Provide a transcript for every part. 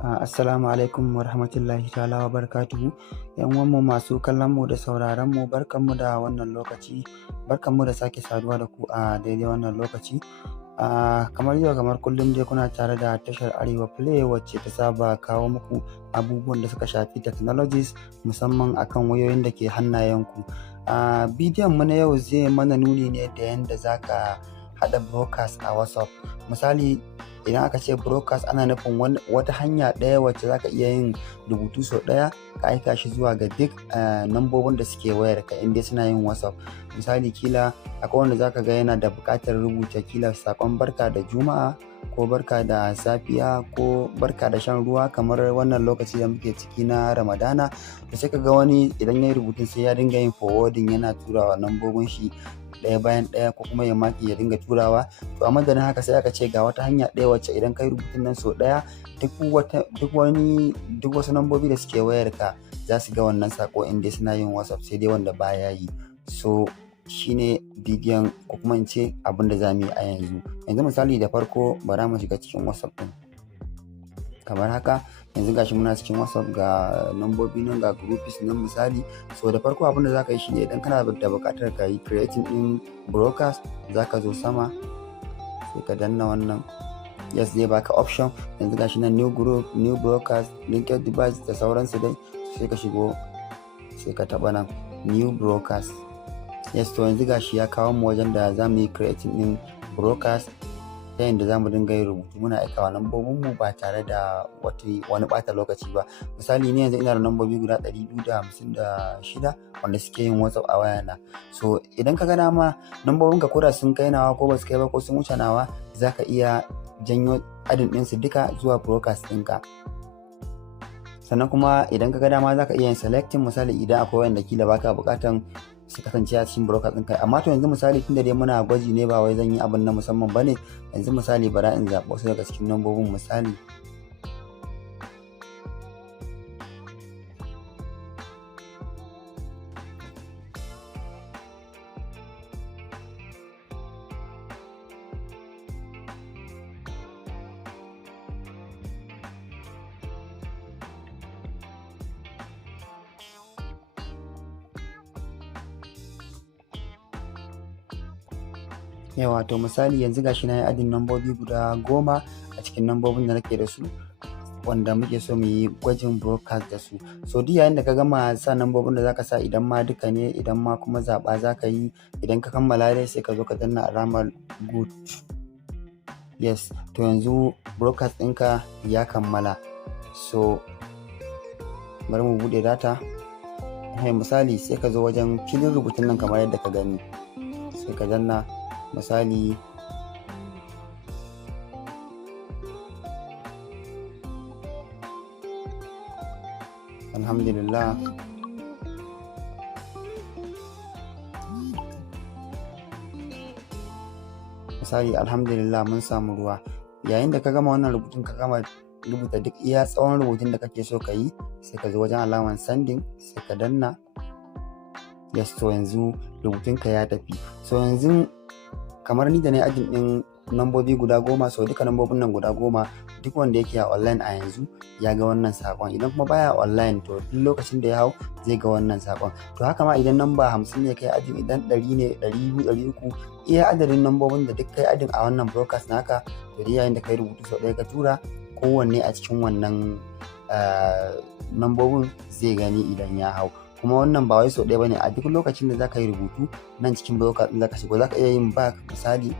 Assalamu alaikum wa rahmatullahi ta'ala wa barakatuhu. Yan uwanmu masu kallon mu da sauraron mu, barkanmu da wannan lokaci, barkanmu da sake saduwa da ku a daidai wannan lokaci. Kamar yau kamar kullum dai kuna tare da tashar Arewa Play wacce ta saba kawo muku abubuwan da suka shafi technologies musamman akan wayoyin da ke hannayenku. Bidiyon mu na yau zai mana nuni ne da yadda zaka haɗa broadcast a WhatsApp. Misali, idan aka ce broadcast ana nufin wata hanya ɗaya wacce zaka iya yin rubutu sau ɗaya ka aika shi zuwa ga duk nambobin da suke wayarka in dai suna yin WhatsApp. Misali, kila akwai wanda zaka ga yana da buƙatar rubuta kila saƙon barka da juma'a ko barka da safiya ko barka da shan ruwa kamar wannan lokaci da muke ciki na ramadana, da sai ka ga wani idan ya yi rubutun sai ya dinga yin forwarding yana turawa nambobin shi ɗaya bayan ɗaya ko kuma ya maki ya dinga turawa. To a madadin haka sai aka ce ga wata hanya ɗaya wacce idan kai rubutun nan sau ɗaya duk wasu nambobi da suke wayarka za su ga wannan sako in dai suna yin WhatsApp, sai dai wanda baya yi. So shine bidiyon ko kuma in ce abin da za mu yi a yanzu. Misali da farko bara mu shiga cikin WhatsApp ɗin kamar haka. Yanzu gashi muna cikin WhatsApp, ga nambobi nan, ga groups nan misali. So da farko abin da zaka yi shine idan kana da buƙatar ka yi creating din broadcast, zaka zo sama sai ka danna wannan yes, zai baka option. Yanzu gashi nan new group, new broadcast, linked device da sauransu dai. Sai ka shigo sai ka taba nan new broadcast. Yes, to yanzu gashi ya kawo mu wajen da za mu yi creating din broadcast ta yadda za mu dinga yin rubutu muna aikawa nambobinmu ba tare da wani ɓata lokaci ba. Misali ne yanzu ina da nambobi guda 256 wanda suke yin WhatsApp a wayana. So idan ka ga dama nambobinka koda sun kai nawa ko ba su kai ba ko sun wuce nawa, za ka iya janyo adin ɗinsu duka zuwa broadcast ɗinka. Sannan kuma idan ka ga dama za ka iya yin selecting, misali idan akwai wanda kila baka buƙatan su kasance a cikin broadcast ɗin kai. Amma to yanzu misali tunda dai muna gwaji ne, ba wai zan yi abin na musamman bane. Yanzu misali bara in zaɓi wasu daga cikin nambobin misali. Yawa, to misali yanzu gashi na yi adin nambobi guda 10 a cikin nambobin da nake da su wanda muke so mu yi gwajin broadcast da su. So duk yayin da ka gama sa nambobin da zaka sa, idan ma duka ne, idan ma kuma zaɓa zaka yi, idan ka kammala dai sai ka zo ka danna alamar good. Yes, to yanzu broadcast ɗinka ya kammala. So bari mu buɗe data. Misali sai ka zo wajen filin rubutun nan kamar yadda ka gani, sai ka danna misali alhamdulillah. Misali alhamdulillah mun samu ruwa. Yayin da ka gama wannan rubutun, ka gama rubuta duk iya tsawon rubutun da kake so ka yi, sai ka zo wajen alamar sending sai ka danna yes. To yanzu rubutunka ya tafi. So yanzu kamar ni da na ajin ɗin nambobi guda 10, so duka nambobin nan guda 10 duk wanda yake a online a yanzu ya ga wannan sakon. Idan kuma baya online, to duk lokacin da ya hau zai ga wannan sakon. To haka ma idan namba 50 ne kai ajin, idan 100 ne, 200, 300, iya adadin nambobin da duk kai ajin a wannan broadcast naka, to dai yayin da kai rubutu sau ɗaya ka tura, kowanne a cikin wannan nambobin zai gani idan ya hau. Kuma wannan ba wai sau ɗaya bane, a duk lokacin da zaka yi rubutu nan cikin broadcast ɗin zaka shigo, zaka iya yin back misali.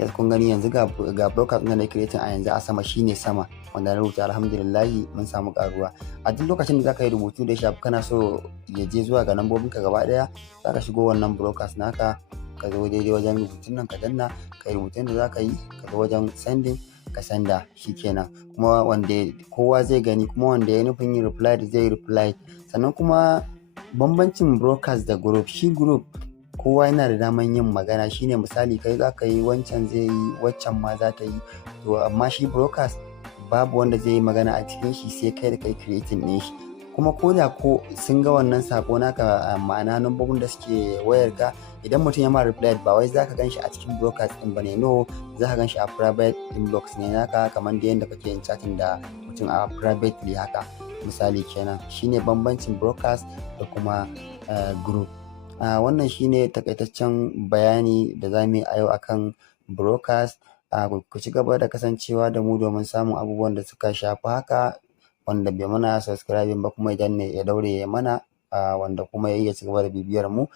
Yes, kun gani yanzu ga broadcast ɗin da na creating a yanzu a sama shine sama wanda na rubuta alhamdulillahi mun samu karuwa. A duk lokacin da zaka yi rubutu da ya shafi kana so ya je zuwa ga nambobinka gaba ɗaya, zaka shigo wannan broadcast naka, ka zo daidai wajen rubutun nan ka danna, ka yi rubutun da zaka yi, ka zo wajen sending ka senda, shikenan. Kuma wanda kowa zai gani, kuma wanda ya nufin yin reply da zai reply. Sannan kuma bambancin broadcast da group, shi group kowa yana da daman yin magana, shine misali kai zaka yi, wancan zai yi, waccan ma za ta yi. To amma shi broadcast babu wanda zai yi magana a cikin shi sai kai da kai creating ɗin shi. kuma ko da ko sun ga wannan sako naka, ma'ana nambobin da suke wayarka, idan mutum ya ma reply ba wai zaka ganshi a cikin broadcast din bane, no, zaka ganshi a private inbox ne naka, kamar da yanda kake yin chatting da mutum a privately haka, misali kenan. Shine bambancin broadcast da kuma group. Wannan shine takaitaccen bayani da zamu yi a yau akan broadcast. Ku ci gaba da kasancewa da mu domin samun abubuwan da suka shafi haka. Wanda bai mana subscribing ba kuma idan ne ya daure ya mana, wanda kuma ya iya ci gaba da bibiyar mu.